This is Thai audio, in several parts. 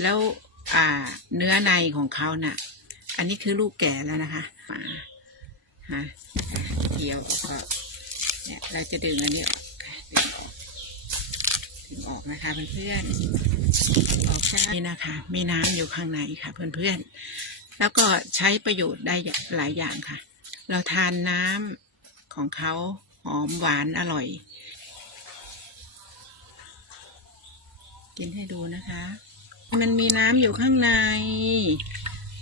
แล้วอ่าเนื้อในของเขาน่ะ อันนี้คือลูกแก่แล้วนะคะมาฮะเกี่ยวแล้วก็เนี่ยเราจะดึงอันนี้ออกดึงออกดึงออกนะคะเพื่อนๆออกใช่นี่นะคะ มีน้ำอยู่ข้างในค่ะ เพื่อนๆ แล้วก็ใช้ประโยชน์ได้หลายอย่างค่ะ เราทานน้ำของเขาหอมหวานอร่อย กินให้ดูนะคะ มันมีน้ำอยู่ข้างใน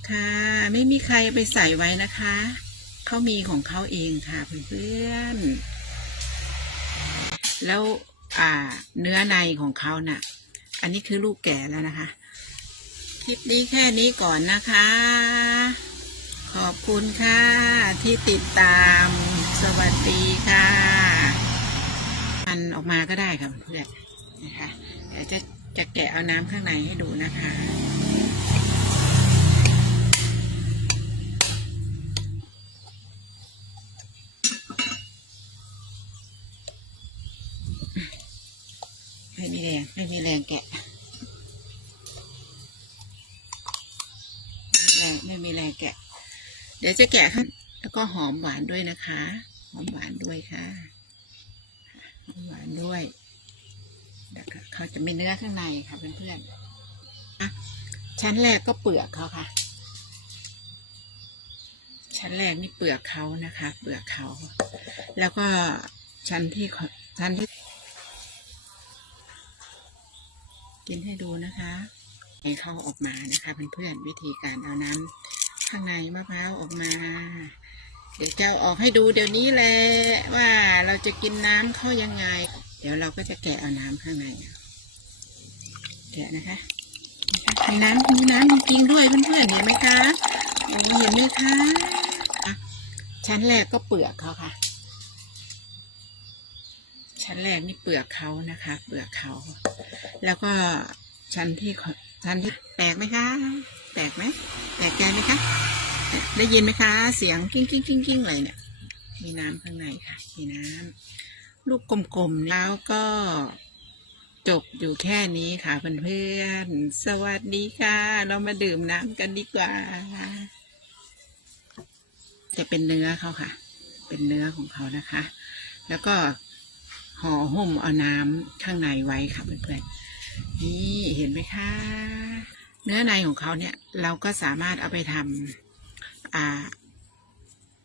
ค่ะ ไม่มีใครไปใส่ไว้นะคะ เขามีของเขาเองค่ะเพื่อนๆ แล้วอ่าเนื้อในของเขาน่ะ อันนี้คือลูกแก่แล้วนะคะ คลิปนี้แค่นี้ก่อนนะคะ ขอบคุณค่ะ ที่ติดตาม สวัสดีค่ะ มันออกมาก็ได้ค่ะเพื่อนนะคะเดี๋ยวจะ จะแกะเอาน้ำข้างในให้ดูนะคะไม่มีแรงไม่มีแรงแกะไม่มีแรงไม่มีแรงแกะ เดี๋ยวจะแกะข้างแล้วก็หอมหวานด้วยนะคะ หอมหวานด้วยค่ะ หอมหวานด้วย เขาจะมีเนื้อข้างในค่ะเพื่อนๆอะชั้นแรกก็เปลือกเขาค่ะ ชั้นแรกนี่เปลือกเขานะคะ เปลือกเขา แล้วก็ชั้นที่ชั้นที่ กินให้ดูนะคะให้เข้าออกมานะคะเพื่อนๆวิธีการเอาน้ำข้างในมะพร้าวออกมาเดี๋ยวจะอาออกให้ดูเดี๋ยวนี้แหละว่าเราจะกินน้ำเข้ายังไง เดี๋ยวเราก็จะแกะเอาน้ำข้างใน อะแกะนะคะมีน้ำมีน้ำจริงๆด้วยเพื่อนๆเห็นไหมคะเห็นไหมคะชั้นแรกก็เปลือกเขาค่ะ ชั้นแรกนี่เปลือกเขานะคะ เปลือกเขา แล้วก็ชั้นที่ชั้นที่แปลกไหมคะแปลกไหมแปลกใจไหมคะได้ยินไหมคะ เสียงกิ้งกิ้งกิ้งกิ้งอะไรเนี่ย มีน้ำข้างในค่ะ มีน้ำลูกกลมๆแล้วก็ จบอยู่แค่นี้ค่ะเพื่อนๆ สวัสดีค่ะ เรามาดื่มน้ำกันดีกว่า จะเป็นเนื้อเขาค่ะ เป็นเนื้อของเขานะคะ แล้วก็ห่อหุ้มเอาน้ำข้างในไว้ค่ะเพื่อนๆ นี่เห็นไหมคะ เนื้อในของเขาเนี่ย เราก็สามารถเอาไปทำอ่า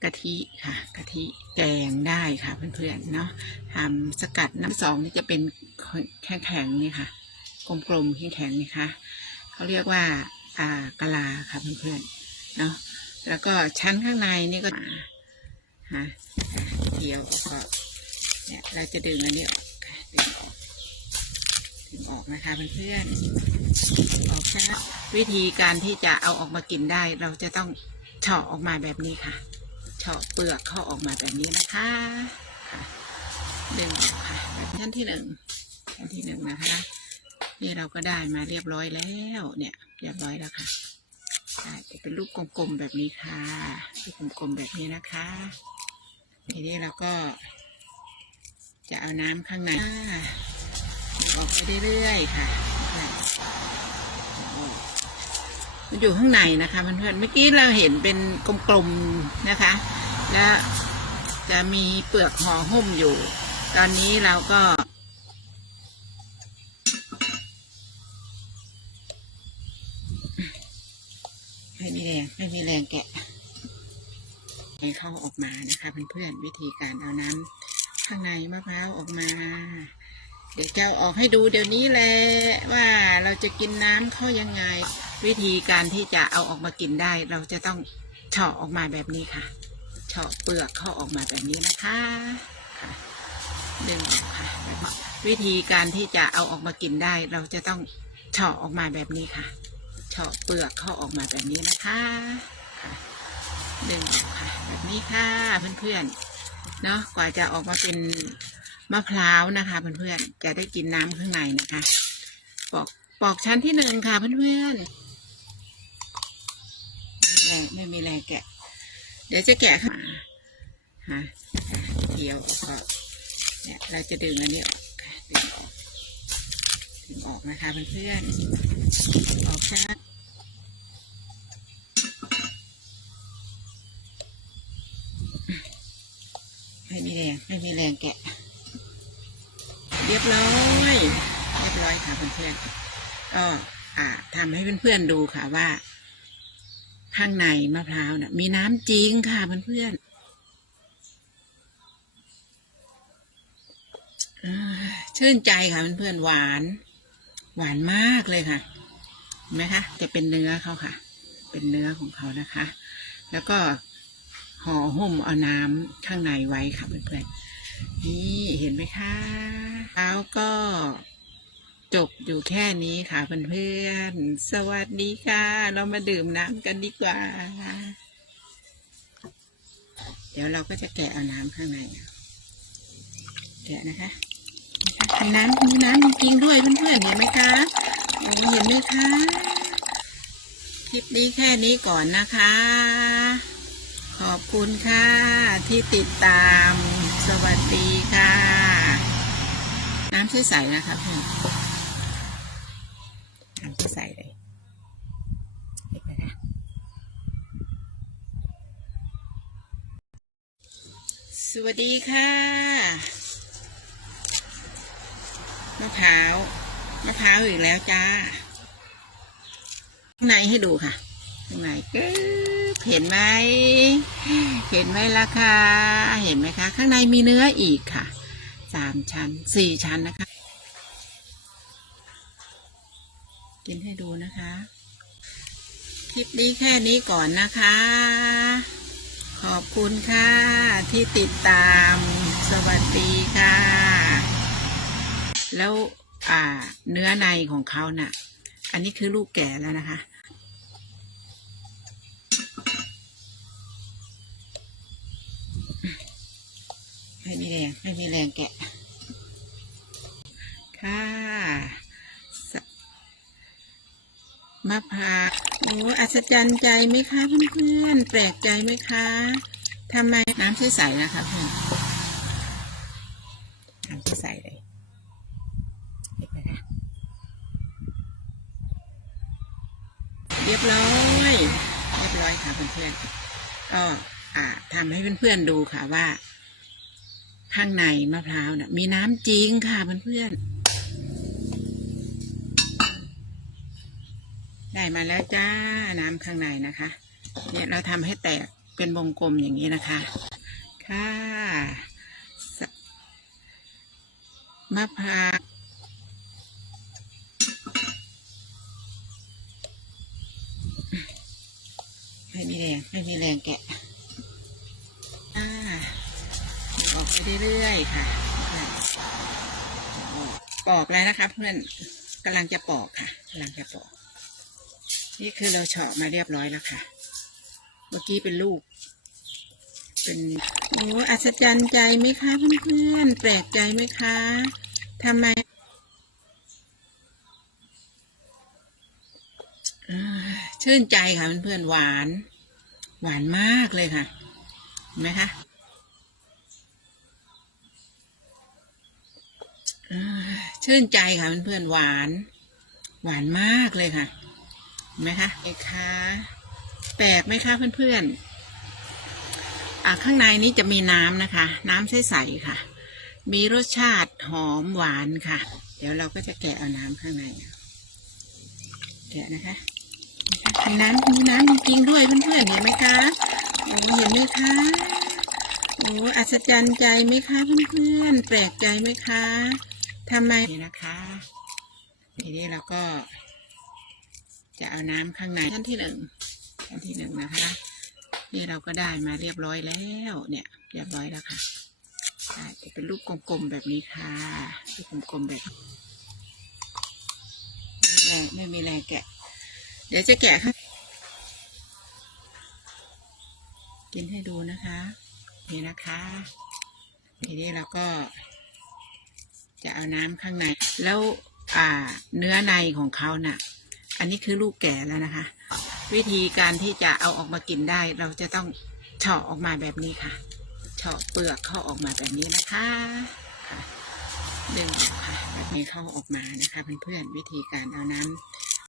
กะทิค่ะกะทิแกงได้ค่ะเพื่อนๆเนาะทำสกัดน้ำสองนี่จะเป็นแข็งๆนี่ค่ะ กลมๆแข็งๆนี่ค่ะเขาเรียกว่าอ่ากะลาค่ะเพื่อนๆเนาะแล้วก็ชั้นข้างในนี่ก็ฮะเกี่ยวแล้วก็เนี่ยเราจะดึงอันนี้ออกดึงออกดึงออกนะคะเพื่อนๆออกใช่วิธีการที่จะเอาออกมากินได้ เราจะต้องเฉาะออกมาแบบนี้ค่ะ เฉาะเปลือกเข้าออกมาแบบนี้นะคะค่ะดึงออกค่ะชั้นที่หนึ่งชั้นที่หนึ่งนะคะ นี่เราก็ได้มาเรียบร้อยแล้วเนี่ยเรียบร้อยแล้วค่ะได้จะเป็นรูปกลมๆแบบนี้ค่ะรูปกลมๆแบบนี้นะคะทีนี้เราก็ จะเอาน้ำข้างในออกไปเรื่อยๆค่ะ มันอยู่ข้างในนะคะเพื่อนๆเมื่อกี้เราเห็นเป็นกลมๆนะคะ แล้วจะมีเปลือกห่อหุ้มอยู่ ตอนนี้เราก็ ไม่มีแรงไม่มีแรงแกะให้เข้าออกมานะคะเพื่อนๆวิธีการเอาน้ำข้างในมะพร้าวออกมา เดี๋ยวจะเอออกให้ดูเดี๋ยวนี้แหละว่าเราจะกินน้ำเข้ายังไง วิธีการที่จะเอาออกมากินได้ เราจะต้องเฉาะออกมาแบบนี้ค่ะเฉาะเปลือกเข้าออกมาแบบนี้นะคะค่ะดึงออกค่ะแบบนี้วิธีการที่จะเอาออกมากินได้ เราจะต้องเฉาะออกมาแบบนี้ค่ะเฉาะเปลือกเข้าออกมาแบบนี้นะคะค่ะดึงออกค่ะ แบบนี้ค่ะเพื่อนๆเนาะกว่าจะออกมาเป็นมะพร้าวนะคะเพื่อนๆจะได้กินน้ำข้างในนะคะปอกปอกชั้นที่หนึ่งค่ะเพื่อนๆ ไม่ไม่มีแรงแกะ เดี๋ยวจะแกะค่ะฮะเกี่ยวก็เนี่ยเราจะดึงอันนี้ออกดึงออกดึงออกนะคะเพื่อนๆออกจ้าไม่มีแรงไม่มีแรงแกะ เรียบร้อยเรียบร้อยค่ะเพื่อนๆก็อ่าทำให้เพื่อนๆดูค่ะว่า ข้างในมะพร้าวน่ะ มีน้ำจริงค่ะเพื่อนๆเอ้ยชื่นใจค่ะเพื่อนๆหวาน หวานมากเลยค่ะเห็นไหมคะ จะเป็นเนื้อเขาค่ะ เป็นเนื้อของเขานะคะ แล้วก็ห่อหุ้มเอาน้ำข้างในไว้ค่ะเพื่อนๆนี่เห็นไหมคะแล้วก็ จบอยู่แค่นี้ค่ะเพื่อนๆ สวัสดีค่ะ เรามาดื่มน้ำกันดีกว่า เดี๋ยวเราก็จะแกะเอาน้ำข้างในแกะนะคะมีน้ำมีน้ำจริงด้วยเพื่อนๆเห็นไหมคะเห็นไหมคะคลิปนี้แค่นี้ก่อนนะคะ ขอบคุณค่ะ ที่ติดตาม สวัสดีค่ะ น้ำใสๆนะคะเพื่อน สวัสดีค่ะมะพร้าวมะพร้าวอีกแล้วจ้าข้างในให้ดูค่ะข้างในก็เห็นไหมเห็นไหมล่ะคะเห็นไหมคะ ข้างในมีเนื้ออีกค่ะสามชั้นสี่ชั้นนะคะ กินให้ดูนะคะ คลิปนี้แค่นี้ก่อนนะคะ ขอบคุณค่ะที่ติดตามสวัสดีค่ะ แล้วอ่า เนื้อในของเขาน่ะ อันนี้คือลูกแก่แล้วนะคะไม่มีแรงไม่มีแรงแกะค่ะ มะพร้าวโอ้อัศจรรย์ใจไหมคะเพื่อนๆ แปลกใจไหมคะทำไมน้ำใสๆนะคะเพื่อนน้ำใสๆเลยเรียบร้อย เรียบร้อยค่ะเพื่อนๆ ก็อ่าทำให้เพื่อนๆดูค่ะว่า ข้างในมะพร้าวน่ะมีน้ำจริงค่ะเพื่อนๆ ได้มาแล้วจ้าน้ำข้างในนะคะ เนี่ยเราทำให้แตกเป็นวงกลมอย่างนี้นะคะ ค่ะมะพร้าวไม่มีแรงไม่มีแรงแกะอ่าออกไปเรื่อยๆค่ะปอกแล้วนะคะเพื่อนกำลังจะปอกค่ะกำลังจะปอก นี่คือเราเฉาะมาเรียบร้อยแล้วค่ะ เมื่อกี้เป็นลูก เป็นโอ้อัศจรรย์ใจไหมคะเพื่อนๆ แปลกใจไหมคะทำไมอชื่นใจค่ะเพื่อนๆ หวาน หวานมากเลยค่ะ เห็นไหมคะชื่นใจค่ะเพื่อนๆ หวาน หวานมากเลยค่ะ นไหมคะเอกคะแปลกไหมคะเพื่อนๆอะข้างในนี้จะมีน้ำนะคะ น้ำใสๆค่ะ มีรสชาติหอมหวานค่ะ เดี๋ยวเราก็จะแกะเอาน้ำข้างในแกะนะคะมีน้ำมีน้ำจริงด้วยเพื่อนๆเห็นไหมคะโอ้เห็นไหมคะโอ้อัศจรรย์ใจไหมคะเพื่อนๆแปลกใจไหมคะทำไมนี่นะคะทีนี้เราก็ จะเอาน้ำข้างในชั้นที่หนึ่งชั้นที่หนึ่งนะคะ นี่เราก็ได้มาเรียบร้อยแล้ว เนี่ยเรียบร้อยแล้วค่ะจะเป็นลูกกลมๆแบบนี้ค่ะลูกกลมๆแบบไม่ไม่มีแรงแกะ เดี๋ยวจะแกะข้างกินให้ดูนะคะ นี่นะคะทีนี้เราก็ จะเอาน้ำข้างใน แล้วอ่าเนื้อในของเขาน่ะ อันนี้คือลูกแก่แล้วนะคะ วิธีการที่จะเอาออกมากินได้ เราจะต้องเฉาะออกมาแบบนี้ค่ะเฉาะเปลือกเข้าออกมาแบบนี้นะคะค่ะดึงออกค่ะแบบนี้เข้าออกมานะคะเพื่อนๆวิธีการเอาน้ำ